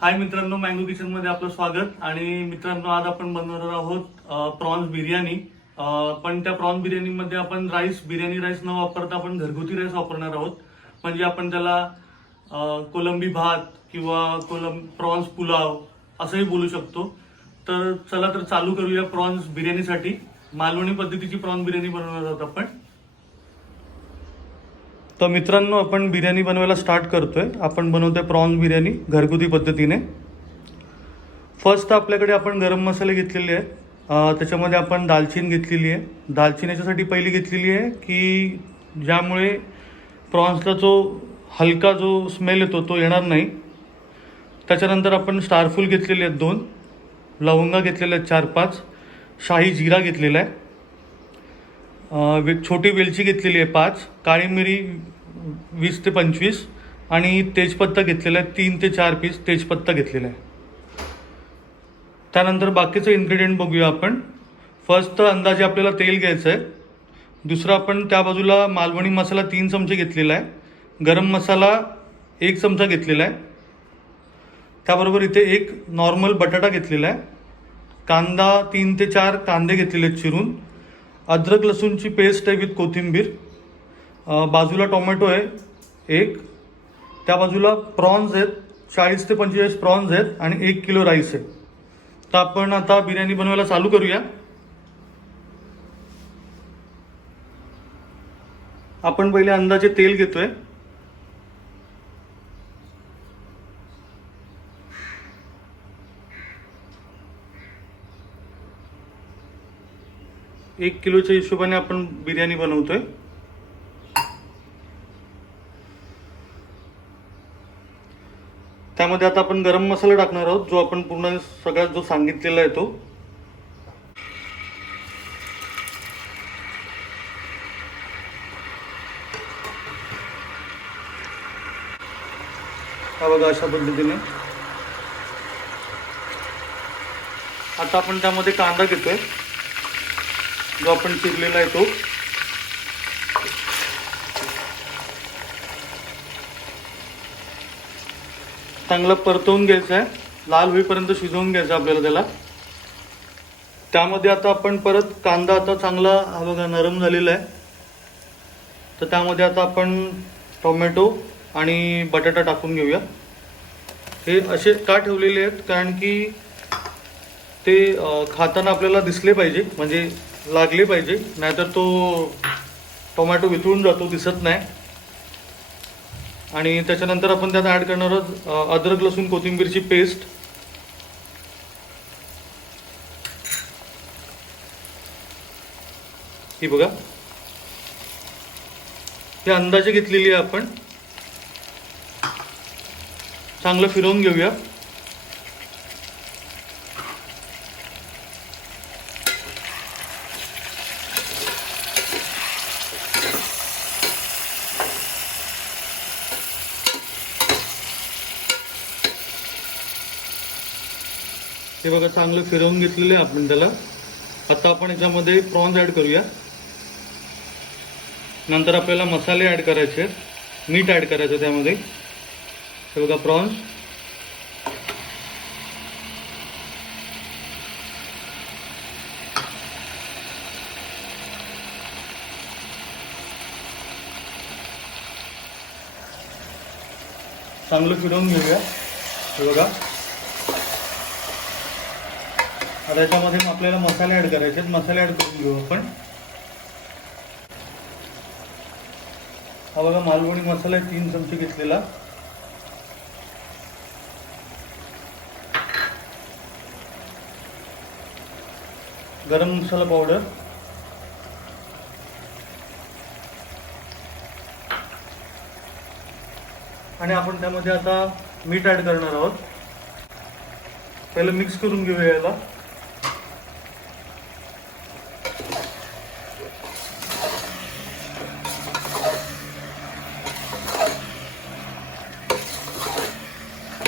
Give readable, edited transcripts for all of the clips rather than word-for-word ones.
हाय मित्रांनो, mango kitchen मध्ये आपलं स्वागत. आणि मित्रांनो, आज आपण बनवणार आहोत प्रॉन्स बिर्याणी. पण त्या प्रॉन्स बिर्याणी मध्ये आपण बिर्याणी राईस न वापरता आपण घरगुती राईस वापरणार आहोत. म्हणजे आपण त्याला कोलंबी भात किंवा प्रॉन्स पुलाव असंही बोलू शकतो. तर चला तर चालू करूया प्रॉन्स बिर्याणीसाठी. मालवणी पद्धतीची प्रॉन्स बिर्याणी बनवणार आहोत आपण. तर मित्रांनो, आपण बिर्याणी बनवायला स्टार्ट करतोय. आपण बनवतोय प्रॉन्स बिर्याणी घरगुती पद्धतीने. फर्स्ट आपल्याकडे आपण गरम मसाले घेतलेले आहेत. त्याच्यामध्ये आपण दालचिनी घेतलेली आहे. दालचिनी याच्यासाठी पहिली घेतलेली आहे की ज्यामुळे प्रॉन्सला हलका जो स्मेल येतो तो येणार नाही. त्याच्यानंतर आपण स्टारफूल घेतलेले आहेत 2, लवंगा घेतलेल्या आहेत 4-5, शाही जिरा घेतलेला आहे, छोटी वेलची घेतलेली आहे 5, काळी मिरी 20 ते 25 आणि तेजपत्ता घेतलेला आहे 3 ते 4 पीस तेजपत्ता घेतलेला आहे. त्यानंतर बाकीचं इन्ग्रेडियंट बघूया आपण. फर्स्ट अंदाजे आपल्याला तेल घ्यायचं आहे. दुसरं आपण त्या बाजूला मालवणी मसाला 3 चमचे घेतलेला आहे. गरम मसाला 1 चमचा घेतलेला आहे. त्याबरोबर इथे एक नॉर्मल बटाटा घेतलेला आहे. कांदा 3 ते 4 कांदे घेतलेले आहेत चिरून. अद्रक लसूणची पेस्ट आहे विथ कोथिंबीर. बाजूला टोमॅटो आहे 1. त्या बाजूला प्रॉन्स आहेत 40 ते 45 प्रॉन्स आहेत आणि 1 किलो राईस आहे. तर आपण आता बिर्याणी बनवायला चालू करूया. आपण पहिले अंदाजे तेल घेतोय. एक किलोच्या हिशोबाने आपण बिर्याणी बनवतोय. त्यामध्ये आता आपण गरम मसाला टाकणार आहोत, जो आपण पूर्ण सगळ्यात जो सांगितलेला आहे तो. हा बघा, अशा पद्धतीने. आता आपण त्यामध्ये कांदा घेतोय, जो आपण चिरलेला आहे तो. चांगला परतवून घ्यायचा आहे, लाल होईपर्यंत शिजवून घ्यायचं आपल्याला त्याला. त्यामध्ये आता आपण परत कांदा आता चांगला हा बघा नरम झालेला आहे. तर त्यामध्ये आता आपण टोमॅटो आणि बटाटा टाकून घेऊया. हे असे का ठेवलेले आहेत, कारण की ते खाताना आपल्याला दिसले पाहिजे, म्हणजे लागले पाहिजे, नाहीतर तो टोमॅटो वितळून जातो, दिसत नाही. आणि त्याच्यानंतर आपण त्यात ॲड करणार आहोत अद्रक लसूण कोथिंबीरची पेस्ट. ही बघा, ही अंदाजे घेतलेली आहे आपण. चांगलं फिरवून घेऊया. हे बघा, चांगलं फिरवून घेतलेलं आहे आपण त्याला. आता आपण याच्यामध्ये प्रॉन्स ॲड करूया. नंतर आपल्याला मसाले ॲड करायचे आहेत, मीठ ॲड करायचं त्यामध्ये. हे बघा प्रॉन्स. चांगलं फिरवून घेऊया. हे बघा, आता याच्यामध्ये आपल्याला मसाले ॲड करायचे आहेत. मसाले ॲड करून घेऊ आपण. हा बघा, मालवणी मसाला 3 चमचे घेतलेला. गरम मसाला पावडर, आणि आपण त्यामध्ये आता मीठ ॲड करणार आहोत. पहिलं मिक्स करून घेऊया याला.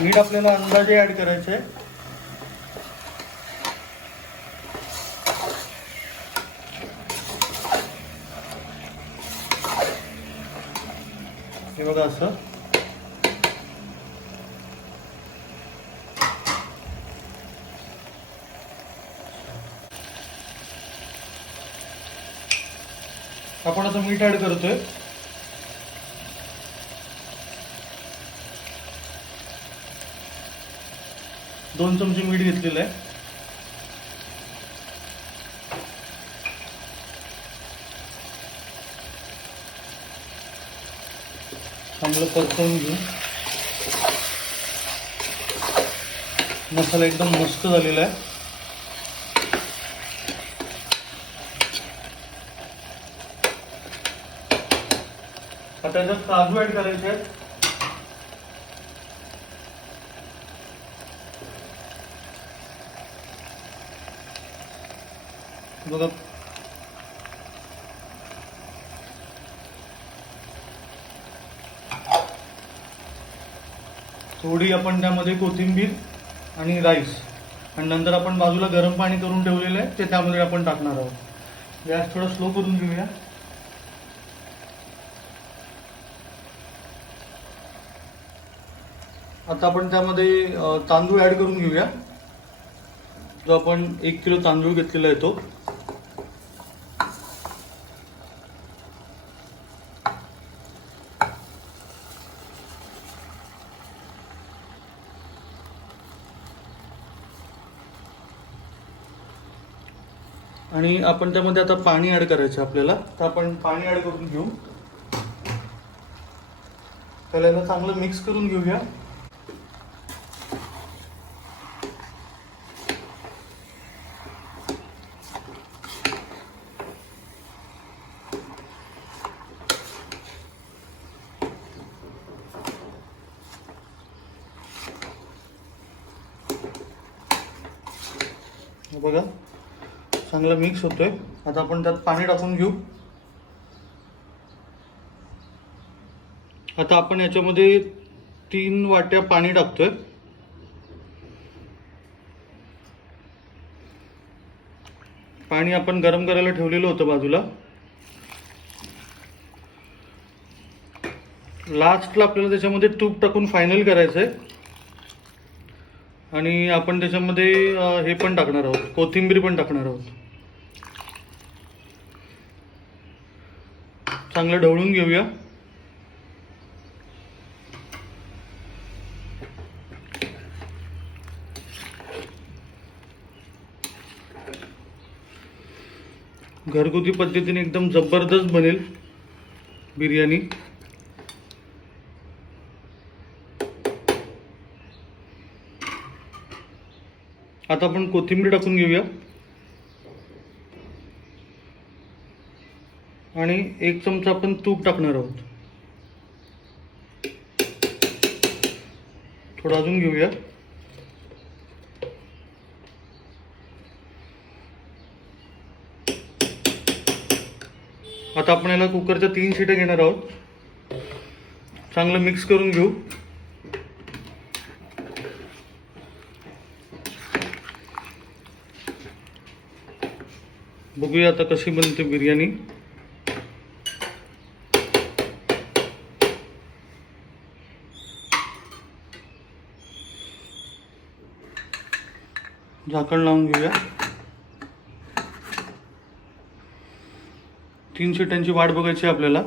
मीठ आपल्याला अंदाजे ॲड करायचं आहे. हे बघा असं. आपण आता मीठ ॲड करतोय. दोन चमचे मीठ घेतलेलं आहे. चांगलं परतवून घेऊ. मसाला एकदम मस्त झालेला आहे. आता याच्यात काजू ॲड करायचे आहेत. बघा थोडी आपण त्यामध्ये कोथिंबीर आणि राईस आणि नंतर आपण बाजूला गरम पाणी करून ठेवलेलं आहे ते त्यामध्ये आपण टाकणार आहोत. गॅस थोडा स्लो करून घेऊया. आता आपण त्यामध्ये तांदूळ ॲड करून घेऊया. जो आपण 1 किलो तांदूळ घेतलेला आहे तो. आणि आपण त्यामध्ये आता पाणी ॲड करायचं आपल्याला. तर आपण पाणी ॲड करून घेऊ. त्याला चांगलं मिक्स करून घेऊया. बघा चांगला मिक्स होतोय. आता आपण त्यात पाणी टाकून घेऊ. आता आपण याच्यामध्ये 3 वाट्या पाणी टाकतोय. पाणी आपण गरम करायला ठेवलेलं होतं बाजूला. लास्टला आपल्याला त्याच्यामध्ये तूप टाकून फायनल करायचं आहे. आणि आपण त्याच्यामध्ये हे पण टाकणार आहोत, कोथिंबीर पण टाकणार आहोत. चांगलं ढवळून घेऊया. घरगुती पद्धतीने एकदम जबरदस्त बनेल बिर्याणी. आता आपण कोथिंबीर टाकून घेऊया आणि 1 चमचा आपण तूप टाकणार आहोत. थोडं अजून घेऊया. आता आपण याला कुकरच्या 3 शिट्या घेणार आहोत. चांगलं मिक्स करून घेऊ. बघूया आता कशी बनते बिर्याणी. झाकण लावून घेऊया. 3 शिट्यांची वाट बघायची आपल्याला.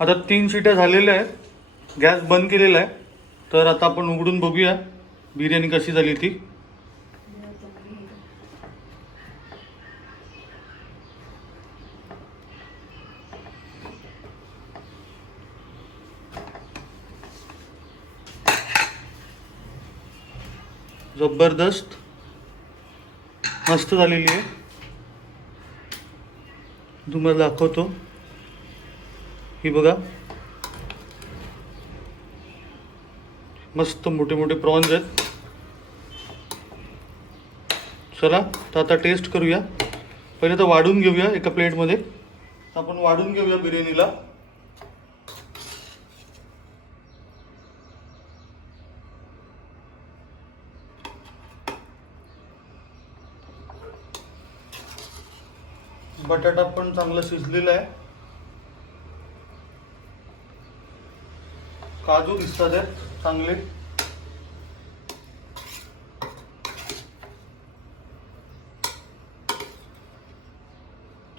आता 3 शिट्या झालेल्या आहेत. गॅस बंद केलेला आहे. तर आता आपण उघडून बघूया बिर्याणी कशी झाली ती. जबरदस्त मस्त झालेली आहे. तुम्हाला दाखवतो. ही बघा मस्त मोठे मोठे प्रॉन्स आहेत. चला तर आता टेस्ट करूया. पहिले तर वाढून घेऊया एका प्लेटमध्ये. आपण वाढून घेऊया बिर्याणीला. बटाटा पण चांगला शिजलेला आहे. काजू दिसतात आहेत चांगले.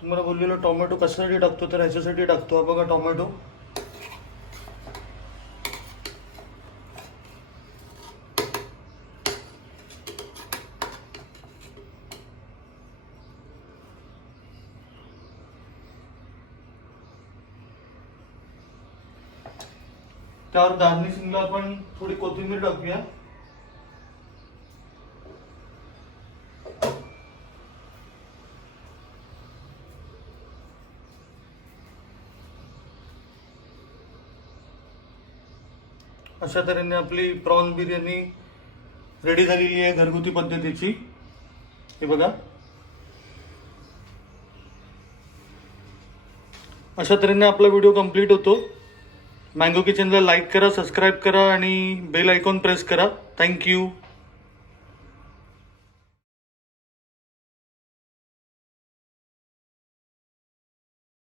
तुम्हाला बोललेलो टोमॅटो कशासाठी टाकतो, तर ह्याच्यासाठी टाकतो. हा बघा टोमॅटो. त्यावर गार्निशिंगला आपण थोडी कोथिंबीर टाकूया. अशा तऱ्हेने आपली प्रॉन्स बिर्याणी रेडी झालेली आहे घरगुती पद्धतीची. हे बघा, अशा तऱ्हेने आपला व्हिडिओ कंप्लीट होतो. मँगो किचनला लाईक करा, सबस्क्राईब करा आणि बेल आयकॉन प्रेस करा. थँक्यू.